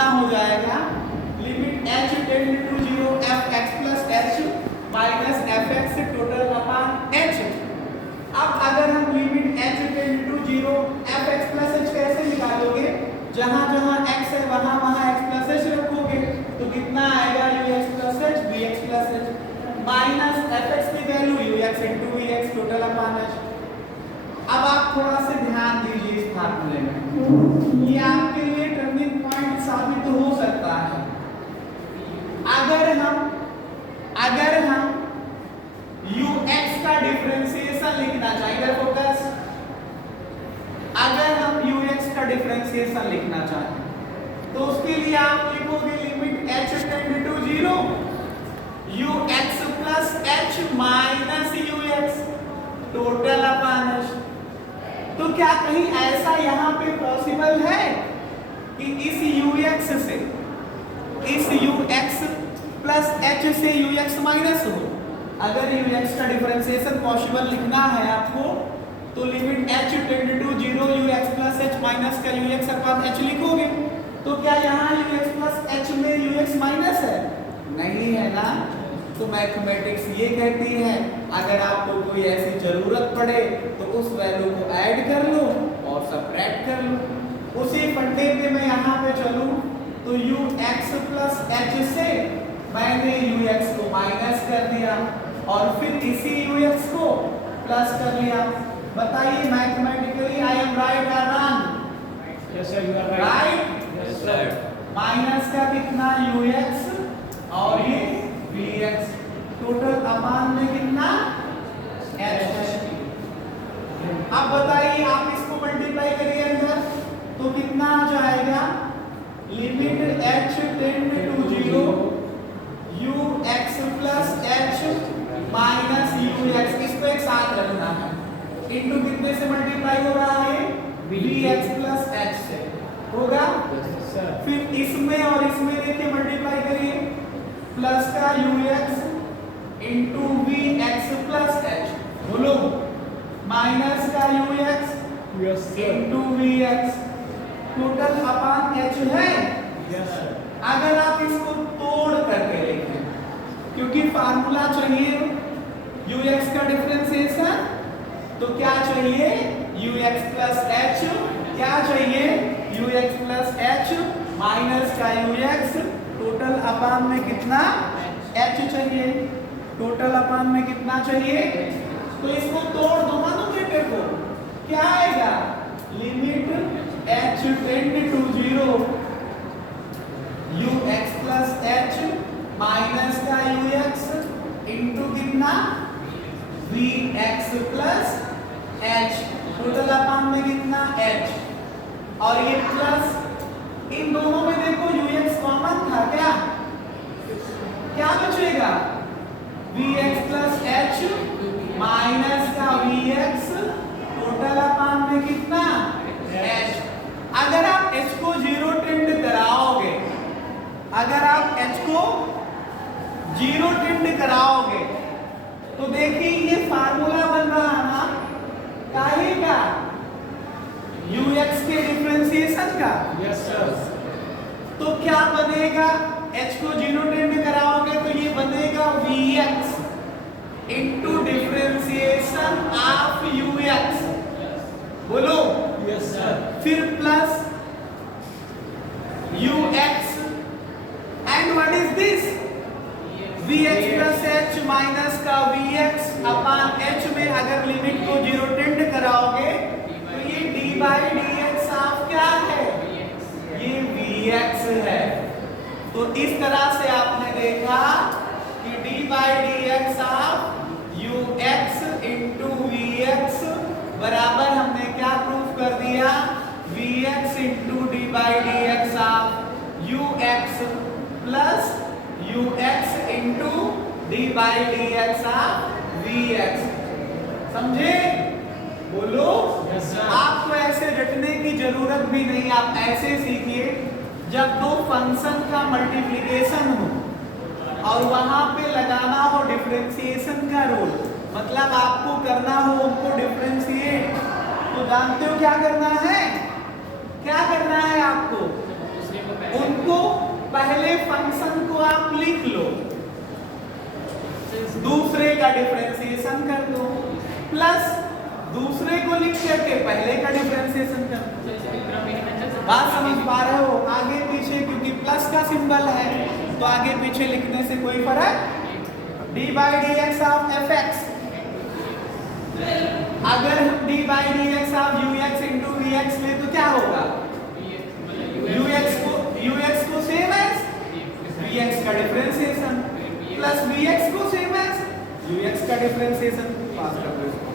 कितना हो जाएगा, limit h tend to 0 f x plus h minus f x total upon h। अब अगर हम limit h tend to 0 f x plus h कैसे निकालोगे, जहां जहां x है वहां वहां x प्लस h रखोगे, तो कितना आएगा ux plus h vx plus h minus f x की value ux into vx total upon h। अब आप थोड़ा सा ध्यान दीजिए इस फार्मूले में, ये आपके लिए टर्निंग पॉइंट साबित हो सकता है। अगर हम ux का डिफरेंशिएशन लिखना चाहें, इधर फोकस, अगर हम ux का डिफरेंशिएशन लिखना चाहें तो उसके लिए आप लिखोगे limit h tend to 0 ux plus h minus ux total upon h। तो क्या कहीं ऐसा यहाँ पे पॉसिबल है कि इस ux से, इस ux प्लस h से ux माइनस हो? अगर ux का डिफरेंशिएशन पॉसिबल लिखना है आपको तो limit h tend to 0 ux plus h minus का ux अपॉन h लिखोगे। तो क्या यहाँ ux प्लस h में ux माइनस है? नहीं है ना। तो मैथमेटिक्स ये कहती है अगर आपको कोई ऐसी जरूरत पड़े तो उस वैल्यू को ऐड कर लो और सबट्रैक्ट कर लो। उसी फंडे पे मैं यहाँ पे चलूँ तो ux प्लस h से मैंने ux को माइनस कर दिया और फिर इसी ux को प्लस कर लिया। बताइए मैथमेटिकली आई एम राइट और wrong? Yes sir, you are right. Yes sir. Minus का कितना ux और ये vx टोटल अपान में कितना h। अब बताइए आप इसको मल्टीप्लाई करिए अंदर तो कितना आ जाएगा, limit h tend to 0 ux plus h minus ux, इसको एक साथ रखना है, इनटू कितने से मल्टीप्लाई हो रहा है, vx प्लस h से होगा। फिर इसमें और इसमें देखिए मल्टीप्लाई करिए, प्लस का ux into vx plus h, बोलो, माइनस का ux into vx total upon h है। अगर आप इसको तोड़ करके लिखें, क्योंकि फार्मूला चाहिए ux का डिफरेंशिएशन, तो क्या चाहिए ux प्लस h, क्या चाहिए ux प्लस h माइनस का ux टोटल अपान में कितना h चाहिए, टोटल अपान में कितना चाहिए। तो इसको तोड़ दो ना न्यूमरेटर को, क्या आएगा, limit h tend to 0 ux plus h minus का ux इंटू कितना vx plus h total upon में कितना h, और ये प्लस इन दोनों में देखो ux कॉमन था, क्या बचेगा, vx प्लस h माइनस का vx टोटल अपान में कितना h। अगर आप h को 0 टेंड कराओगे, अगर आप h को 0 टेंड कराओगे तो देखिए ये फार्मूला बन रहा है ना, काहे का, ux के डिफरेंशिएशन का। Yes sir. तो क्या बनेगा, h को 0 टेंड कराओगे तो ये बनेगा vx into differentiation of ux, बोलो। Yes sir. फिर plus ux and what is this, vx plus h minus का vx अपान h में अगर लिमिट को 0 टेंड कराओगे तो ये d बाई dx ऑफ क्या है, ये vx है। तो इस तरह से आपने देखा कि d by dx of ux into vx बराबर हमने क्या प्रूफ कर दिया, vx into d by dx of ux plus ux into d by dx of vx। समझे, बोलो। Yes, sir. आपको ऐसे रटने की जरूरत भी नहीं, आप ऐसे सीखिए, जब दो फंक्शन का मल्टीप्लिकेशन हो और वहां पे लगाना हो डिफरेंशिएशन का रूल, मतलब आपको करना हो उनको डिफरेंशिएट, तो जानते हो क्या करना है, क्या करना है आपको, उनको फंक्शन को आप लिख लो, दूसरे का डिफरेंशिएशन कर दो, प्लस दूसरे को लिख करके पहले का डिफरेंशिएशन कर दो। बात समझ पा रहे हो? आगे पीछे क्योंकि प्लस का सिंबल है तो आगे पीछे लिखने से कोई फर्क। d by dx of fx, अगर हम d by dx of ux into vx में तो क्या होगा? ux को सेम एज vx का डिफरेंशिएशन प्लस vx को सेम एज ux का डिफरेंशिएशन। पास कर दो इसको।